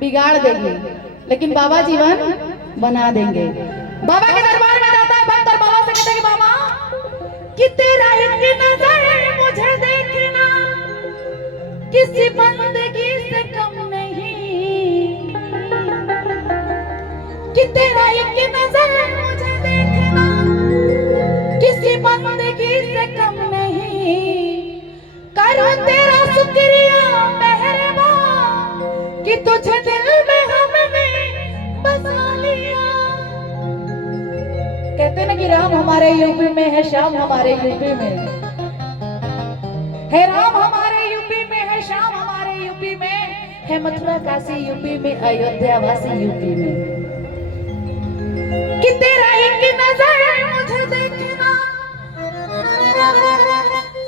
बिगाड़ देगी, लेकिन बाबा जीवन बना देंगे। बाबा के दरबार में जाता है भक्त और बाबा से कहते हैं कि बाबा कि तेरा एक नजर मुझे देखना किसी बंदगी से कम नहीं, कि तेरा एक नजर मुझे देखना किसी बंदगी से कम नहीं, करो तेरा शुक्रिया मेहरबान कि तुझे दिल में हमने बसा लिया। कहते ना कि राम हमारे यूपी में है, श्याम हमारे यूपी में है, राम हमारे यूपी में है, श्याम हमारे यूपी में है, मथुरा काशी यूपी में, अयोध्या वासी यूपी में, कि तेरा एक नजर मुझे देखना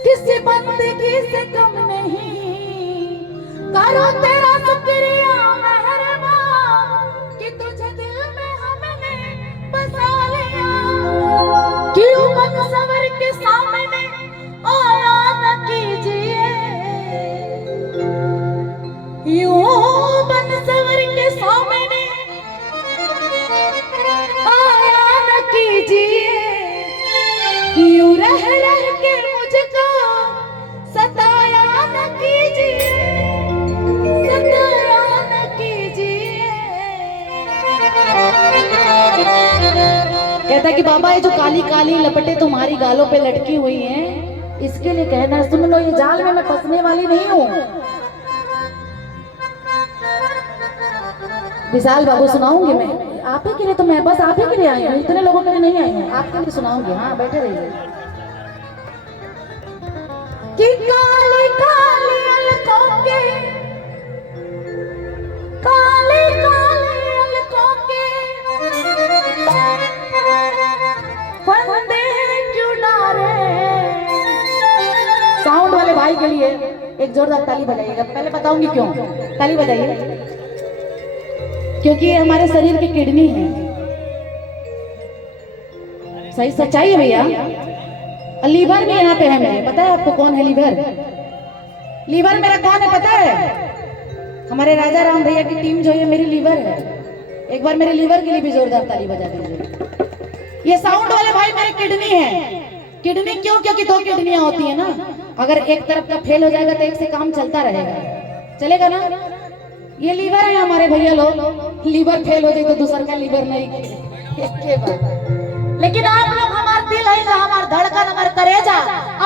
किसी बंदगी से कम नहीं, करो तेरा शुक्रिया मेहरबान कि तुझे दिल में हमने बसा लिया। क्यों बन सवर के सामने आया न कीजिए, यूं बन सवर के सामने आया न कीजिए, यूं रह रह के मुझको सताया न कीजिए, सताया न कीजिए। कहता कि बाबा ये जो काली काली लपटें तुम्हारी गालों पे लटकी हुई हैं, इसके लिए कहना सुन लो, ये जाल में मैं फंसने वाली नहीं हूँ। विशाल बाबू सुनाऊंगी मैं, आप ही के लिए तो मैं बस आप ही के लिए आई हूँ, इतने लोगों के लिए नहीं आई हूँ, आपके लिए सुनाऊंगी। हाँ बैठे रहिए। कि काली काली अलकों के, काली काली अलकों के फंदे क्यों डारे। साउंड वाले भाई के लिए एक जोरदार ताली बजाइएगा। पहले बताऊंगी क्यों ताली बजाइए, क्योंकि ये हमारे शरीर की किडनी है। सही सच्चाई है भैया। लीवर भी यहाँ पे है मेरे, पता है आपको कौन है लीवर? लीवर मेरा कौन है पता है? हमारे राजा राम भैया की टीम जो है मेरी लीवर है। एक बार मेरे लीवर के लिए भी जोरदार ताली बजा दीजिए। ये साउंड वाले भाई मेरी किडनी है। किडनी क्यों? क्योंकि दो किडनियां होती है ना, अगर एक तरफ का फेल हो जाएगा तो एक से काम चलता रहेगा, चलेगा ना। ये लीवर है हमारे भैया लोग, लीवर फेल हो जाए तो दूसरा का लीवर नहीं इसके बाद। लेकिन आप लोग हमारा दिल है ना, हमारा धड़कन, हमारा करेजा,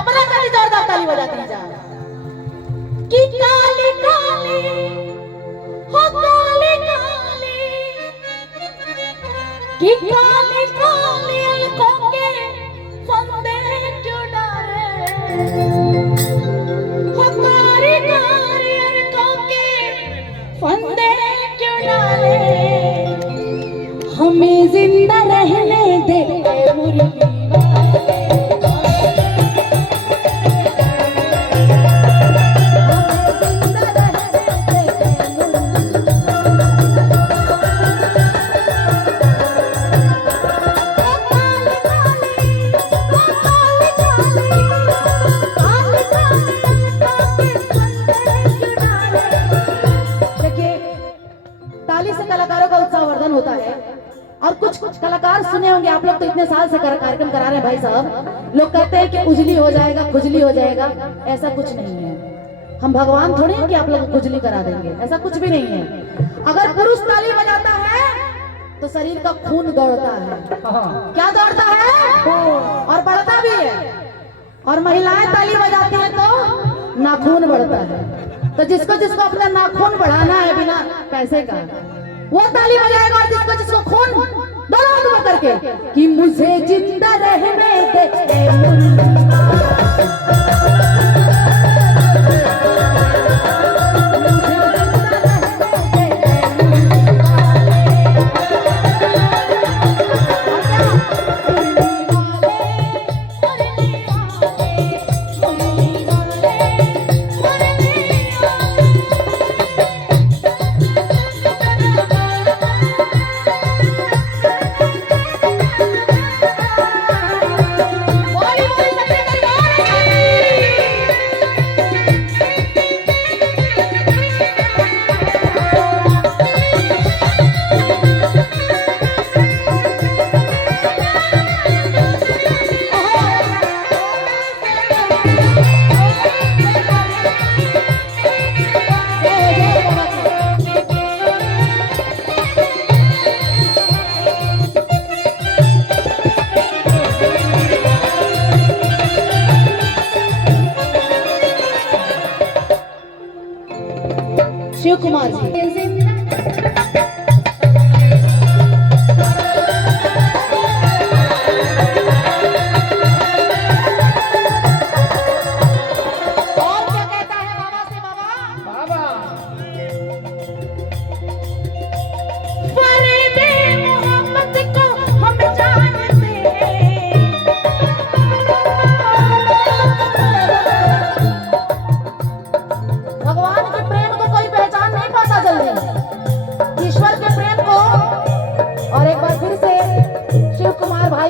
अपना कभी जोरदार ताली बजा दीजिए। कि काली काली हो काली काली, कि काली काली अलकों के फंदे क्यों डारे, हो काली काली अलकों के फंदे क्यों डाले, हमें जिंदा रहने दे मुर्गी वाले। ताली से कलाकारों का उत्साहवर्धन होता है। और कुछ कलाकार सुने होंगे आप लोग, तो इतने साल से कार्यक्रम करा रहे हैं भाई साहब, लोग कहते हैं कि उजली हो जाएगा, खुजली हो जाएगा। ऐसा कुछ नहीं है। हम भगवान थोड़े हैं कि आप लोग खुजली करा देंगे, ऐसा कुछ भी नहीं है। अगर पुरुष ताली बजाता है तो शरीर का खून दौड़ता है। क्या दौड़ता है? और बढ़ता भी है। और महिलाएं ताली बजाती है तो नाखून बढ़ता है। तो जिसको जिसको अपना नाखून बढ़ाना है बिना पैसे का, वो ताली बजाएगा। और जिसको जिसको खून दोनों हाथ में करके कि मुझे जिंदा रहने दे। बॉलीवुड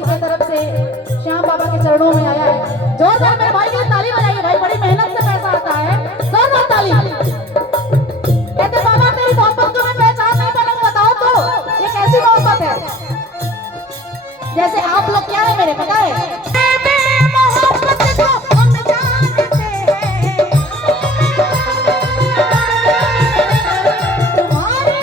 भाई की तरफ से श्याम बाबा के चरणों में आया है। जोरदार मेरे भाई के लिए ताली बजाइए भाई, बड़ी मेहनत से पैसा आता है। जोरदार ताली। कहते बाबा तेरी मोहब्बत को मैं पहचान नहीं पाऊंगा, बताओ तो ये कैसी मोहब्बत है? जैसे आप लोग क्या है मेरे, पता है मोहब्बत को हम जानते हैं, तुम्हारी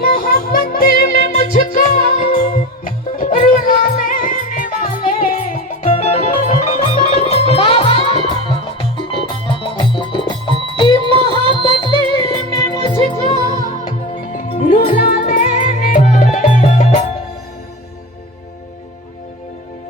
मोहब्बत में मुझको रुला देने वाले बाबा की मोहब्बत में मुझको रुला